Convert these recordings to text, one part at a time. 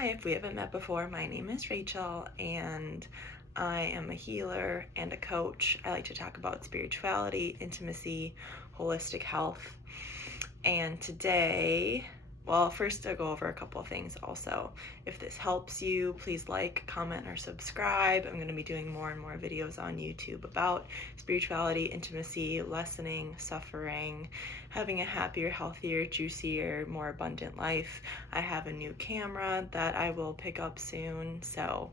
Hi, if we haven't met before, my name is Rachel and I am a healer and a coach. I like to talk about spirituality, intimacy, holistic health. And today, well, first I'll go over a couple of things also. If this helps you, please like, comment, or subscribe. I'm going to be doing more and more videos on YouTube about spirituality, intimacy, lessening, suffering, having a happier, healthier, juicier, more abundant life. I have a new camera that I will pick up soon, so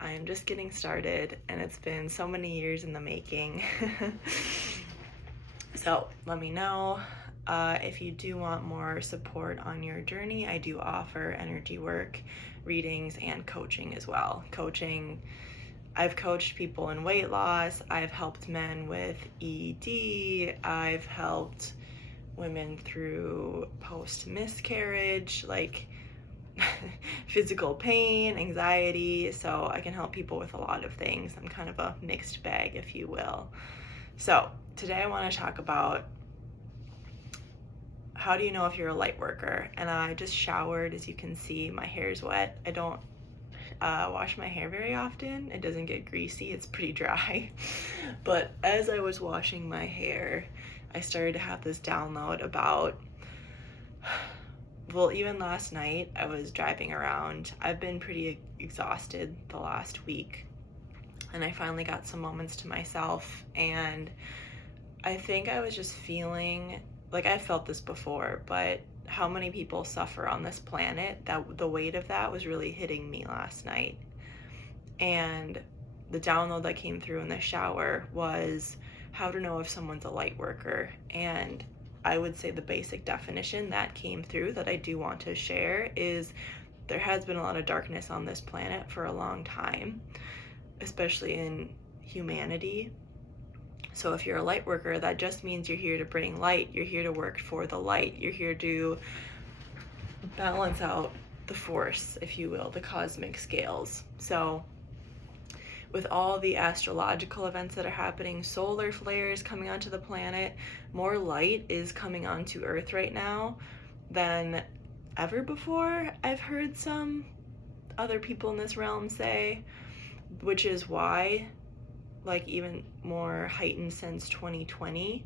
I am just getting started, and it's been so many years in the making. So let me know. If you do want more support on your journey, I do offer energy work, readings, and coaching as well. Coaching, I've coached people in weight loss, I've helped men with ED, I've helped women through post-miscarriage, like physical pain, anxiety, so I can help people with a lot of things. I'm kind of a mixed bag, if you will. So today I want to talk about how do you know if you're a light worker? And I just showered, as you can see, my hair is wet. I don't wash my hair very often. It doesn't get greasy, it's pretty dry. But as I was washing my hair, I started to have this download about, well, even last night I was driving around. I've been pretty exhausted the last week, and I finally got some moments to myself, and I think I was just feeling like I felt this before, but how many people suffer on this planet, that the weight of that was really hitting me last night. And the download that came through in the shower was how to know if someone's a light worker. And I would say the basic definition that came through that I do want to share is there has been a lot of darkness on this planet for a long time, especially in humanity. So if you're a light worker, that just means you're here to bring light. You're here to work for the light. You're here to balance out the force, if you will, the cosmic scales. So with all the astrological events that are happening, solar flares coming onto the planet, more light is coming onto Earth right now than ever before, I've heard some other people in this realm say, which is why, like even more heightened since 2020,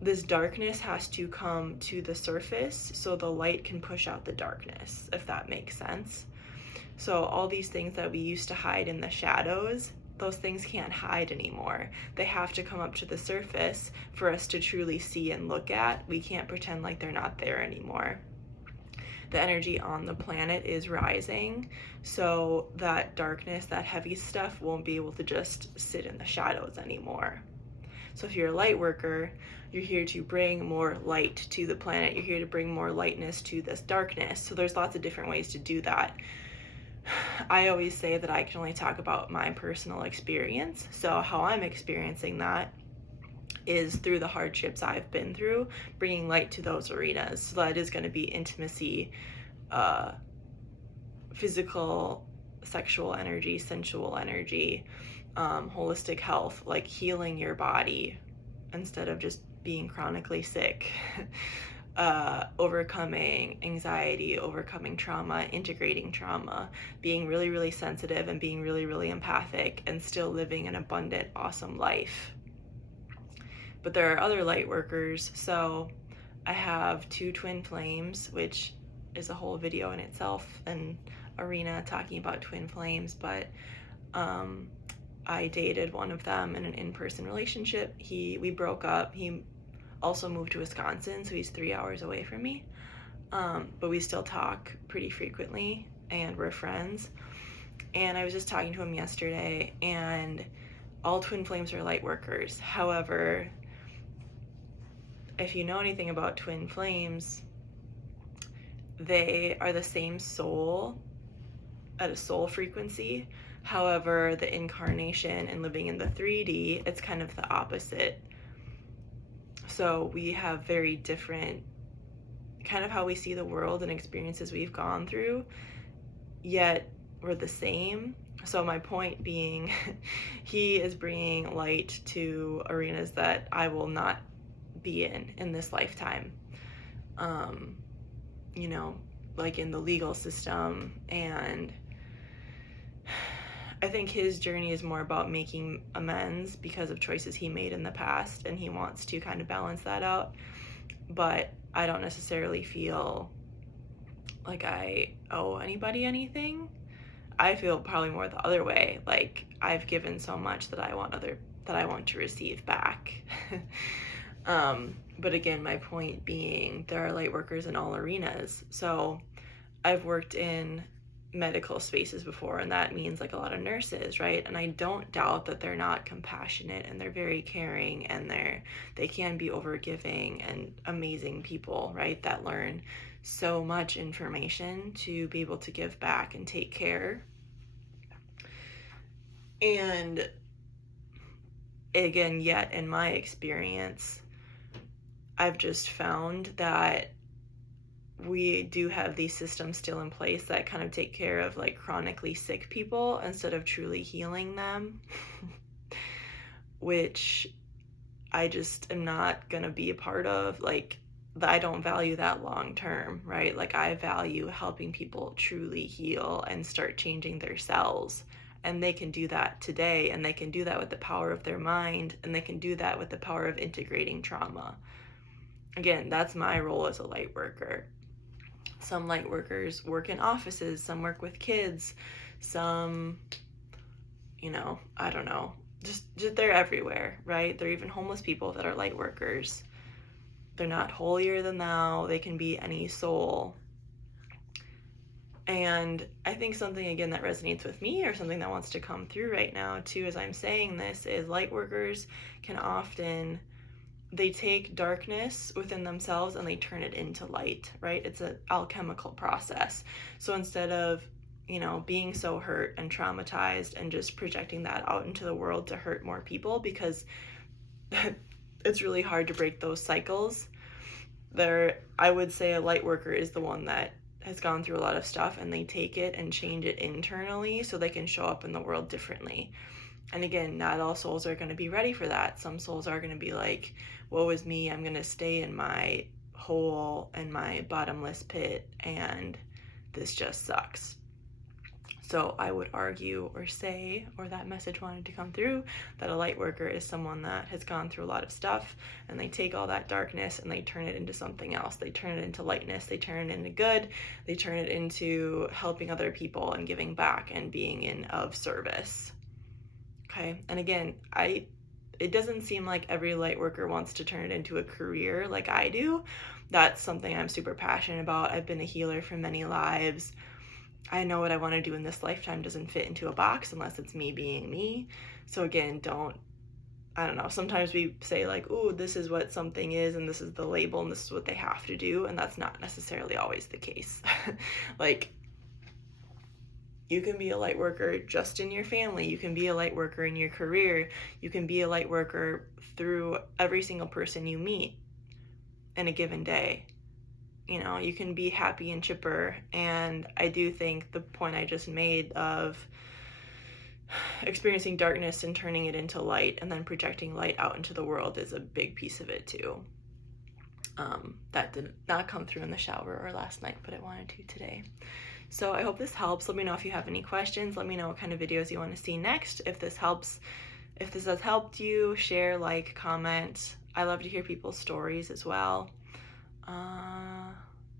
this darkness has to come to the surface so the light can push out the darkness, if that makes sense. So all these things that we used to hide in the shadows, those things can't hide anymore. They have to come up to the surface for us to truly see and look at. We can't pretend like they're not there anymore. The energy on the planet is rising, so that darkness, that heavy stuff won't be able to just sit in the shadows anymore. So if you're a light worker, you're here to bring more light to the planet. You're here to bring more lightness to this darkness. So there's lots of different ways to do that. I always say that I can only talk about my personal experience. So how I'm experiencing that is through the hardships I've been through, bringing light to those arenas. So that is going to be intimacy, physical, sexual energy, sensual energy, holistic health, like healing your body instead of just being chronically sick, overcoming anxiety, overcoming trauma, integrating trauma, being really, really sensitive and being really, really empathic, and still living an abundant, awesome life. But there are other light workers. So I have two twin flames, which is a whole video in itself, an arena talking about twin flames. But I dated one of them in an in-person relationship. We broke up. He also moved to Wisconsin, so he's 3 hours away from me. But we still talk pretty frequently, and we're friends. And I was just talking to him yesterday, and all twin flames are light workers. However, if you know anything about twin flames, they are the same soul at a soul frequency. However, the incarnation and living in the 3D, it's kind of the opposite. So we have very different, kind of how we see the world and experiences we've gone through, yet we're the same. So my point being, he is bringing light to arenas that I will not be in this lifetime. You know, like in the legal system, and I think his journey is more about making amends because of choices he made in the past, and he wants to kind of balance that out. But I don't necessarily feel like I owe anybody anything. I feel probably more the other way. Like, I've given so much that I want to receive back. But again, my point being, there are light workers in all arenas. So I've worked in medical spaces before, and that means like a lot of nurses, right? And I don't doubt that they're not compassionate, and they're very caring, and they can be overgiving and amazing people, right? That learn so much information to be able to give back and take care. And again, yet in my experience, I've just found that we do have these systems still in place that kind of take care of like chronically sick people instead of truly healing them, which I just am not going to be a part of. Like, I don't value that long term, right? Like, I value helping people truly heal and start changing their cells. And they can do that today, and they can do that with the power of their mind, and they can do that with the power of integrating trauma. Again, that's my role as a light worker. Some light workers work in offices, some work with kids, some, I don't know, just they're everywhere, right? They're even homeless people that are light workers. They're not holier than thou. They can be any soul. And I think something, again, that resonates with me, or something that wants to come through right now too as I'm saying this, is light workers can often, they take darkness within themselves and they turn it into light, right? It's an alchemical process. So instead of, being so hurt and traumatized and just projecting that out into the world to hurt more people, because it's really hard to break those cycles. I would say a light worker is the one that has gone through a lot of stuff, and they take it and change it internally so they can show up in the world differently. And again, not all souls are going to be ready for that. Some souls are going to be like, woe is me, I'm going to stay in my hole and my bottomless pit, and this just sucks. So I would argue or say, or that message wanted to come through, that a light worker is someone that has gone through a lot of stuff, and they take all that darkness and they turn it into something else. They turn it into lightness. They turn it into good. They turn it into helping other people and giving back and being of service. Okay. And again, it doesn't seem like every light worker wants to turn it into a career like I do. That's something I'm super passionate about. I've been a healer for many lives. I know what I want to do in this lifetime doesn't fit into a box unless it's me being me. So again, I don't know. Sometimes we say like, ooh, this is what something is, and this is the label, and this is what they have to do. And that's not necessarily always the case. Like, you can be a light worker just in your family. You can be a light worker in your career. You can be a light worker through every single person you meet in a given day. You can be happy and chipper. And I do think the point I just made of experiencing darkness and turning it into light and then projecting light out into the world is a big piece of it too. That did not come through in the shower or last night, but I wanted to today. So I hope this helps. Let me know if you have any questions. Let me know what kind of videos you want to see next. If this helps, if this has helped you, share, like, comment. I love to hear people's stories as well.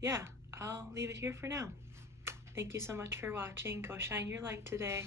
Yeah, I'll leave it here for now. Thank you so much for watching. Go shine your light today.